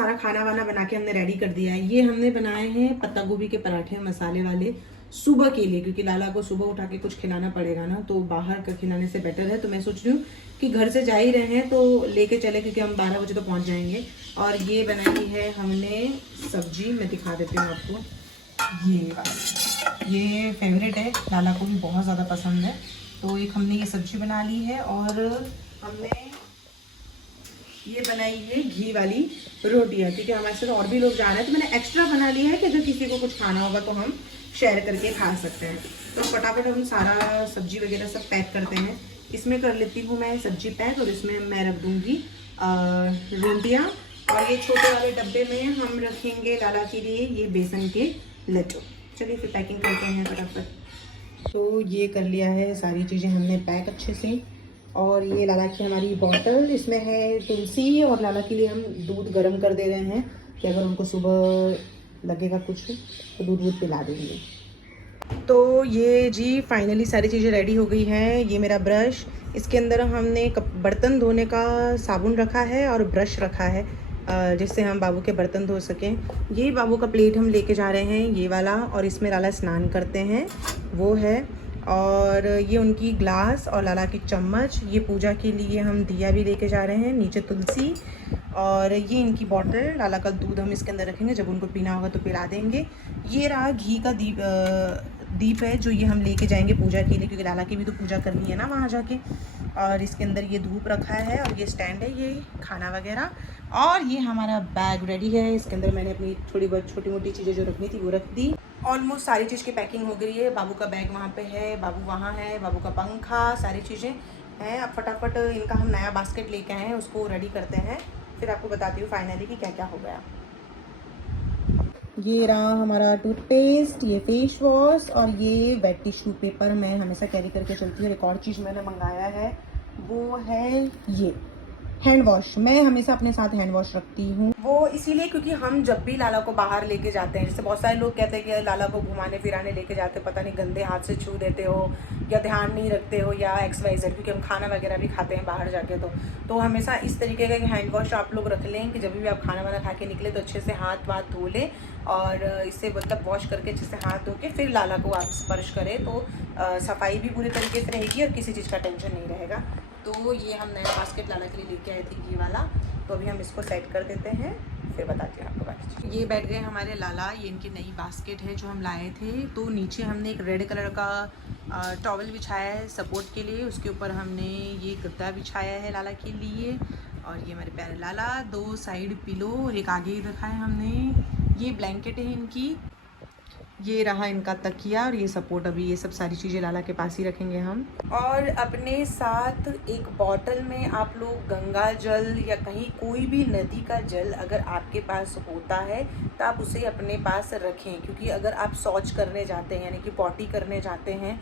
सारा खाना वाना बना के हमने रेडी कर दिया है। ये हमने बनाए हैं पत्ता गोभी के पराठे मसाले वाले सुबह के लिए, क्योंकि लाला को सुबह उठा के कुछ खिलाना पड़ेगा ना, तो बाहर का खिलाने से बेटर है। तो मैं सोच रही हूँ कि घर से जा ही रहे हैं तो लेके चले, क्योंकि हम 12 बजे तो पहुँच जाएंगे। और ये बनाई है हमने सब्जी, मैं दिखा देती हूँ आपको। ये फेवरेट है, लाला को भी बहुत ज़्यादा पसंद है। तो एक हमने ये सब्जी बना ली है, और हमने ये बनाई है घी वाली रोटियाँ, क्योंकि हमारे साथ और भी लोग जा रहे हैं। तो मैंने एक्स्ट्रा बना लिया है कि अगर किसी को कुछ खाना होगा तो हम शेयर करके खा सकते हैं। तो फटाफट हम सारा सब्जी वगैरह सब पैक करते हैं। इसमें कर लेती हूँ मैं सब्जी पैक, और इसमें मैं रख दूँगी रोटियाँ। और ये छोटे वाले डब्बे में हम रखेंगे लाला के लिए ये बेसन के लड्डू। चलिए फिर पैकिंग करते हैं फटाफट। तो ये कर लिया है, सारी चीज़ें हमने पैक अच्छे से। और ये लाला की हमारी बॉटल, इसमें है तुलसी, और लाला के लिए हम दूध गर्म कर दे रहे हैं कि अगर उनको सुबह लगेगा कुछ तो दूध पिला देंगे। तो ये जी फाइनली सारी चीज़ें रेडी हो गई हैं। ये मेरा ब्रश, इसके अंदर हमने बर्तन धोने का साबुन रखा है और ब्रश रखा है, जिससे हम बाबू के बर्तन धो सकें। ये बाबू का प्लेट हम लेके जा रहे हैं, ये वाला, और इसमें लाला स्नान करते हैं वो है। और ये उनकी ग्लास और लाला की चम्मच। ये पूजा के लिए हम दिया भी लेके जा रहे हैं, नीचे तुलसी। और ये इनकी बॉटल, लाला का दूध हम इसके अंदर रखेंगे, जब उनको पीना होगा तो पिला देंगे। ये रहा घी का दीप है जो ये हम लेके जाएंगे पूजा के लिए, क्योंकि लाला की भी तो पूजा करनी है ना वहाँ जाके। और इसके अंदर ये धूप रखा है, और ये स्टैंड है, ये खाना वगैरह। और ये हमारा बैग रेडी है, इसके अंदर मैंने अपनी थोड़ी बहुत छोटी मोटी चीज़ें जो रखनी थी वो रख दी। ऑलमोस्ट सारी चीज़ की पैकिंग हो गई है। बाबू का बैग वहाँ पे है, बाबू वहाँ है, बाबू का पंखा, सारी चीज़ें हैं। अब फटाफट इनका हम नया बास्केट लेके आए हैं, उसको रेडी करते हैं, फिर आपको बताती हूँ फाइनली कि क्या क्या हो गया। ये रहा हमारा टूथपेस्ट, ये फेस वॉश, और ये वेट टिश्यू पेपर मैं हमेशा कैरी करके चलती हूँ। एक और चीज़ मैंने मंगाया है वो है ये हैंड वॉश। मैं हमेशा अपने साथ हैंड वॉश रखती हूँ, वो इसीलिए क्योंकि हम जब भी लाला को बाहर लेके जाते हैं, जैसे बहुत सारे लोग कहते हैं कि लाला को घुमाने फिराने लेके जाते हो, पता नहीं गंदे हाथ से छू देते हो या ध्यान नहीं रखते हो या XYZ, क्योंकि हम खाना वगैरह भी खाते हैं बाहर जाके। तो हमेशा इस तरीके का हैंड वॉश आप लोग रख लें कि जब भी आप खाना वाना खा के निकले तो अच्छे से हाथ वाथ धो लें, और इससे मतलब वॉश करके अच्छे से हाथ धो के फिर लाला को आप स्पर्श करें, तो सफाई भी पूरी तरीके से रहेगी और किसी चीज़ का टेंशन नहीं रहेगा। तो ये हम नया बास्केट लाला के लिए लेके आए थे, ये वाला। तो अभी हम इसको सेट कर देते हैं, फिर बताती हूँ आपको बाकी। ये बैठ गए हमारे लाला, ये इनकी नई बास्केट है जो हम लाए थे। तो नीचे हमने एक रेड कलर का टॉवल बिछाया है सपोर्ट के लिए, उसके ऊपर हमने ये गद्दा बिछाया है लाला के लिए। और ये हमारे प्यारे लाला, 2 साइड पिलो और एक आगे रखा है हमने। ये ब्लैंकेट है इनकी, ये रहा इनका तकिया, और ये सपोर्ट। अभी ये सब सारी चीज़ें लाला के पास ही रखेंगे हम। और अपने साथ एक बॉटल में आप लोग गंगा जल या कहीं कोई भी नदी का जल अगर आपके पास होता है तो आप उसे अपने पास रखें, क्योंकि अगर आप शौच करने जाते हैं यानी कि पॉटी करने जाते हैं,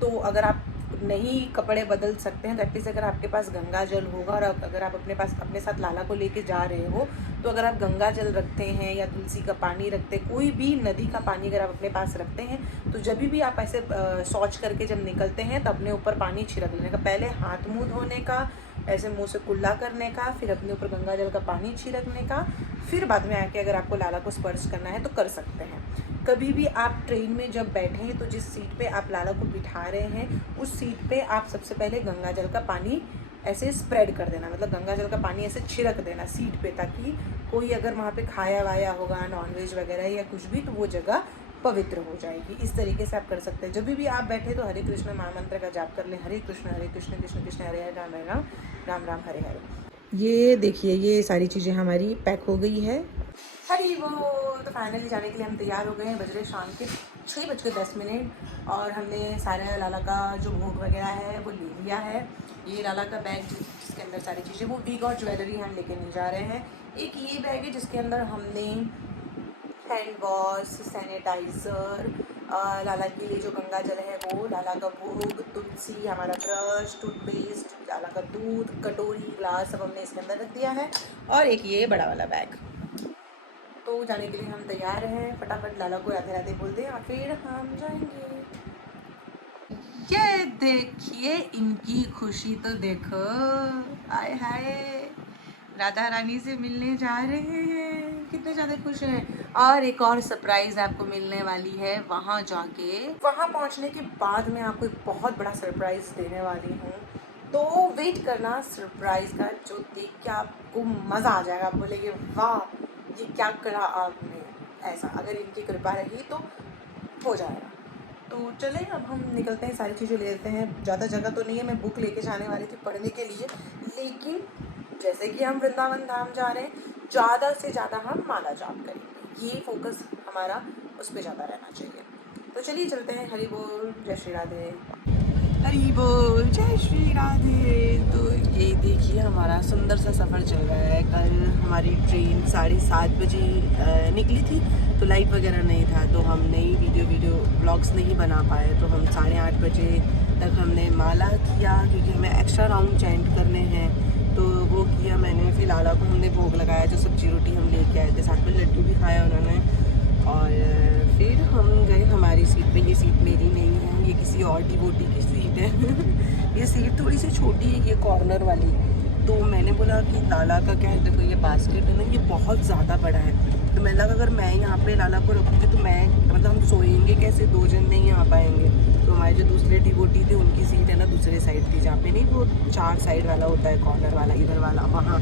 तो अगर आप नहीं कपड़े बदल सकते हैं तो एटलीस्ट अगर आपके पास गंगा जल होगा, और अगर आप अपने साथ लाला को लेके जा रहे हो तो अगर आप गंगा जल रखते हैं या तुलसी का पानी रखते हैं, कोई भी नदी का पानी अगर आप अपने पास रखते हैं, तो जब भी आप ऐसे शौच करके जब निकलते हैं तो अपने ऊपर पानी छिड़क लेने का, पहले हाथ मुँह धोने का, ऐसे मुंह से कुल्ला करने का, फिर अपने ऊपर गंगा जल का पानी छिड़कने का, फिर बाद में आके अगर आपको लाला को स्पर्श करना है तो कर सकते हैं। कभी भी आप ट्रेन में जब बैठे हैं तो जिस सीट पे आप लाला को बिठा रहे हैं उस सीट पे आप सबसे पहले गंगा जल का पानी ऐसे स्प्रेड कर देना, मतलब गंगा जल का पानी ऐसे छिड़क देना सीट पे, ताकि कोई अगर वहाँ पे खाया वाया होगा नॉनवेज वगैरह या कुछ भी, तो वो जगह पवित्र हो जाएगी। इस तरीके से आप कर सकते हैं। जब भी आप बैठे तो हरे कृष्ण महामंत्र का जाप कर लें, हरे कृष्ण कृष्ण कृष्ण हरे हरे, राम राम राम राम हरे हरे। ये देखिए ये सारी चीज़ें हमारी पैक हो गई है। हरी वो तो फाइनली जाने के लिए हम तैयार हो गए हैं। बज रहे शाम के 6:10 और हमने सारे लाला का जो भोग वगैरह है वो ले लिया है। ये लाला का बैग जिसके अंदर सारी चीज़ें, वो वी गॉट ज्वेलरी हम लेके नहीं जा रहे हैं। एक ये बैग है जिसके अंदर हमने हैंड वॉश, सैनिटाइज़र, लाला के लिए जो गंगा जल है वो, लाला का भोग, तुलसी, हमारा ब्रश, टूथपेस्ट, लाला का दूध, कटोरी, ग्लास सब हमने इसके अंदर रख दिया है। और एक ये बड़ा वाला बैग। तो जाने के लिए हम तैयार हैं। फटाफट लाला को राधे राधे बोल दें और फिर हम जाएंगे। ये देखिए इनकी खुशी तो देखो, आय हाय। राधा रानी से मिलने जा रहे हैं, कितने ज़्यादा खुश हैं। और एक और सरप्राइज आपको मिलने वाली है वहाँ जाके। वहाँ पहुँचने के बाद मैं आपको एक बहुत बड़ा सरप्राइज देने वाली हूँ, तो वेट करना सरप्राइज का, जो देख के आपको मज़ा आ जाएगा। आप बोलेंगे वाह ये क्या करा आपने, ऐसा अगर इनकी कृपा रही तो हो जाएगा। तो चलें अब हम निकलते हैं, सारी चीज़ें ले लेते हैं। ज़्यादा जगह तो नहीं है, मैं बुक लेके जाने वाली थी पढ़ने के लिए, लेकिन जैसे कि हम वृंदावन धाम जा रहे हैं, ज़्यादा से ज़्यादा हम माला जाप करेंगे, ये फोकस हमारा उस पर ज़्यादा रहना चाहिए। तो चलिए चलते हैं। हरि बोल, जय श्री राधे। हरि बोल, जय श्री राधे। तो ये देखिए हमारा सुंदर सा सफ़र चल रहा है। कल हमारी ट्रेन 7:30 बजे निकली थी, तो लाइट वगैरह नहीं था, तो हम नई वीडियो व्लॉग्स नहीं बना पाए। तो हम 8:30 बजे तक हमने माला किया, क्योंकि हमें एक्स्ट्रा राउंड चैंट करने हैं, तो वो किया मैंने। फिर लाला को हमने भोग लगाया, जो सब्जी रोटी हम लेके आए थे, साथ में लड्डू भी खाया उन्होंने। और फिर हम गए हमारी सीट पे। ये सीट मेरी नहीं है, ये किसी और डिवोटी की सीट है। ये सीट थोड़ी सी छोटी है, ये कॉर्नर वाली। तो मैंने बोला कि लाला का क्या है, देखो ये बास्केट है ना, ये बहुत ज़्यादा बड़ा है। तो मैंने लगा अगर मैं यहाँ पे लाला को रखूँगी तो मैं मतलब हम सोएंगे कैसे, 2 जन नहीं आ पाएंगे। तो हमारे जो दूसरे डिवोटी थे उनकी सीट है ना दूसरे साइड थी, जहाँ पे नहीं वो 4 साइड वाला होता है, कॉर्नर वाला, इधर वाला, वहाँ।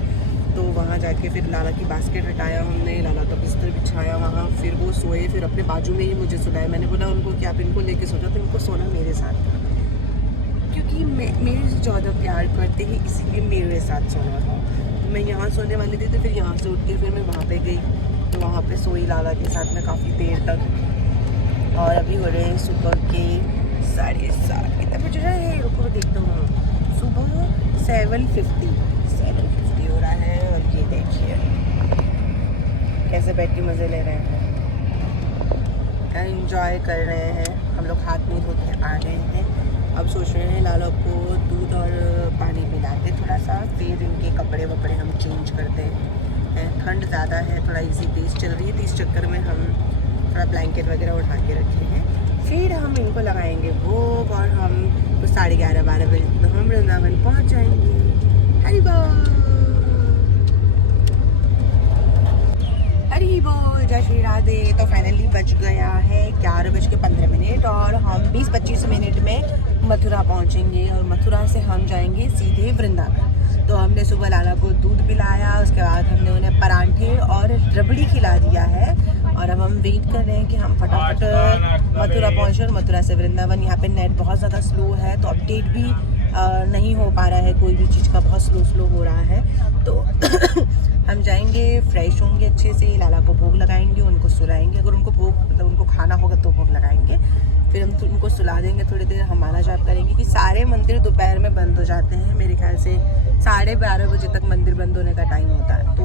तो वहाँ जाके फिर लाला की बास्केट हटाया हमने, लाला का बिस्तर बिछाया वहाँ, फिर वो सोए। फिर अपने बाजू में ही मुझे सुलाया। मैंने बोला उनको कि आप इनको लेके सो जाओ, तो इनको सोना मेरे साथ था, क्योंकि मेरे से ज़्यादा प्यार करते हैं, इसीलिए मेरे साथ सोना था। तो मैं यहाँ सोने वाली थी, तो फिर यहाँ से उठ के फिर मैं वहाँ पे गई, तो वहाँ पे सोई लाला के साथ में काफ़ी देर तक। और अभी हो रहे हैं सुबह के 7:30। कितना बज रहा है, रुको देखता हूँ। सुबह 7:50 हो रहा है। और ये देखिए कैसे बैठ के मज़े ले रहे हैं, एंजॉय कर रहे हैं। हम लोग हाथ मुँह धो के आ गए हैं। अब सोच रहे हैं लाला को दूध और पानी पिलाते थोड़ा सा, फिर इनके कपड़े वपड़े हम चेंज करते हैं। ठंड ज़्यादा है, थोड़ा इसी तेज़ चल रही है, तो इस चक्कर में हम थोड़ा ब्लैंकेट वगैरह उठा के रखे हैं। फिर हम इनको लगाएंगे भोग, और हम 11:30-12 बजे तो हम वृंदावन पहुँच जाएंगे। हरि बोल, हरि बोल, जय श्री राधे। तो फाइनली बज गया है 11:15 और हम 20-25 मिनट में मथुरा पहुंचेंगे, और मथुरा से हम जाएंगे सीधे वृंदावन। तो हमने सुबह लाला को दूध पिलाया, उसके बाद हमने उन्हें परांठे और रबड़ी खिला दिया है, और अब हम वेट कर रहे हैं कि हम फटाफट मथुरा पहुँचें और मथुरा से वृंदावन। यहाँ पे नेट बहुत ज़्यादा स्लो है, तो अपडेट भी नहीं हो पा रहा है, कोई भी चीज़ का बहुत स्लो हो रहा है। तो हम जाएंगे, फ्रेश होंगे अच्छे से, लाला को भोग लगाएंगे, उनको सुलाएंगे। अगर उनको भोग मतलब उनको खाना होगा तो भोग लगाएंगे, फिर हम उनको सुला देंगे। थोड़ी देर हम माला जाप करेंगे, कि सारे मंदिर दोपहर में बंद हो जाते हैं, मेरे ख्याल से 12:30 बजे तक मंदिर बंद होने का टाइम होता है। तो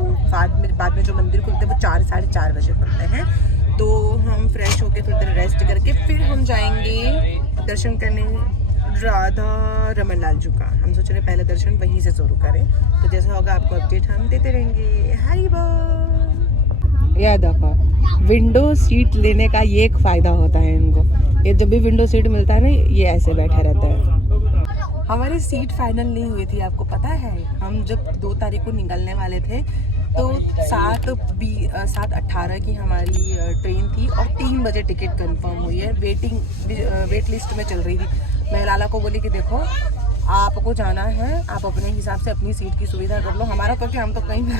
बाद में जो मंदिर खुलते हैं वो 4-4:30 बजे खुलते हैं। तो हम फ्रेश होकर थोड़ी देर रेस्ट करके फिर हम जाएंगे दर्शन करने राधा रमन लाल जी का। हम सोच रहे पहले दर्शन वहीं से शुरू करें, तो जैसा होगा आपको अपडेट हम देते रहेंगे। हरि बोल। यह देखो, विंडो सीट लेने का ये एक फ़ायदा होता है इनको, ये जब भी विंडो सीट मिलता है ना, ये ऐसे बैठे रहते हैं। हमारी सीट फाइनल नहीं हुई थी, आपको पता है। हम जब 2 तारीख को निकलने वाले थे, तो 7:18 की हमारी ट्रेन थी, और 3 बजे टिकट कंफर्म हुई है। वेट लिस्ट में चल रही थी। मैं लाला को बोली कि देखो आपको जाना है, आप अपने हिसाब से अपनी सीट की सुविधा कर लो, हमारा तो क्या, हम तो कहीं भी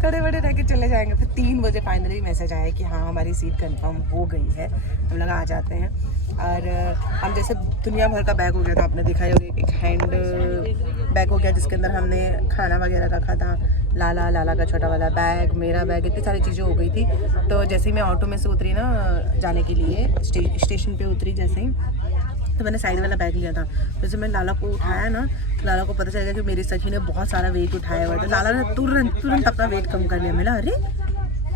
खड़े बड़े रह के चले जाएंगे। फिर 3 बजे फाइनली मैसेज आया कि हाँ हमारी सीट कंफर्म हो गई है, हम लोग आ जाते हैं। और हम जैसे दुनिया भर का बैग हो गया था, आपने देखा ही होगा, एक हैंड बैग हो गया जिसके अंदर हमने खाना वगैरह रखा था, लाला का छोटा वाला बैग, मेरा बैग, इतनी सारी चीज़ें हो गई थी। तो जैसे ही मैं ऑटो में से उतरी ना जाने के लिए, स्टेशन पे उतरी जैसे ही, तो मैंने साइड वाला बैग लिया था। जैसे मैं लाला को उठाया ना, लाला को पता चल गया कि मेरी सखी ने बहुत सारा वेट उठाया हुआ था। लाला ने तुरंत अपना वेट कम कर लिया। मिला, अरे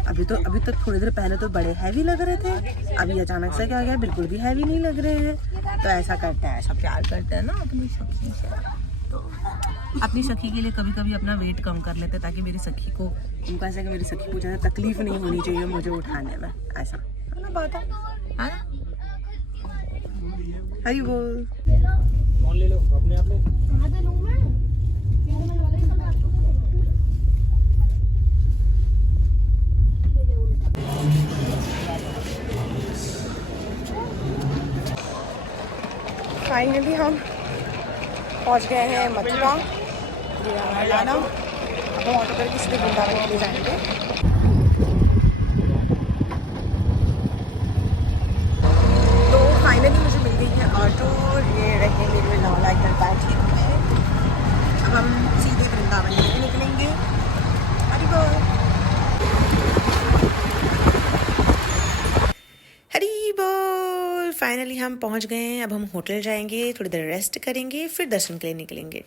अभी तो थोड़ी देर पहले तो बड़े हैवी लग रहे थे, अभी अचानक से क्या हो गया, बिल्कुल भी हैवी नहीं लग रहे हैं। तो ऐसा करते हैं, ऐसा प्यार करते हैं ना अपनी सखी से। तो अपनी सखी के लिए कभी कभी अपना वेट कम कर लेते, ताकि मेरी सखी को, उनको ऐसा कि मेरी सखी को ज़्यादा तकलीफ नहीं होनी चाहिए मुझे उठाने में, ऐसा है ना बात है ना। हरी बोल, ले लो अपने आप में। फाइनली हम पहुंच गए हैं मथुरा लाना। अब हम ऑटो करके सीधे वृंदावन के लिए जाएंगे। तो फाइनली मुझे मिल गई है ऑटो। ये रहे मेरे लाला इधर बैठे हुए हैं। अब हम सीधे वृंदावन के लिए निकलेंगे। हरी बोल, हरी बोल। फाइनली हम पहुंच गए हैं। अब हम होटल जाएंगे, थोड़ी देर रेस्ट करेंगे, फिर दर्शन के लिए निकलेंगे।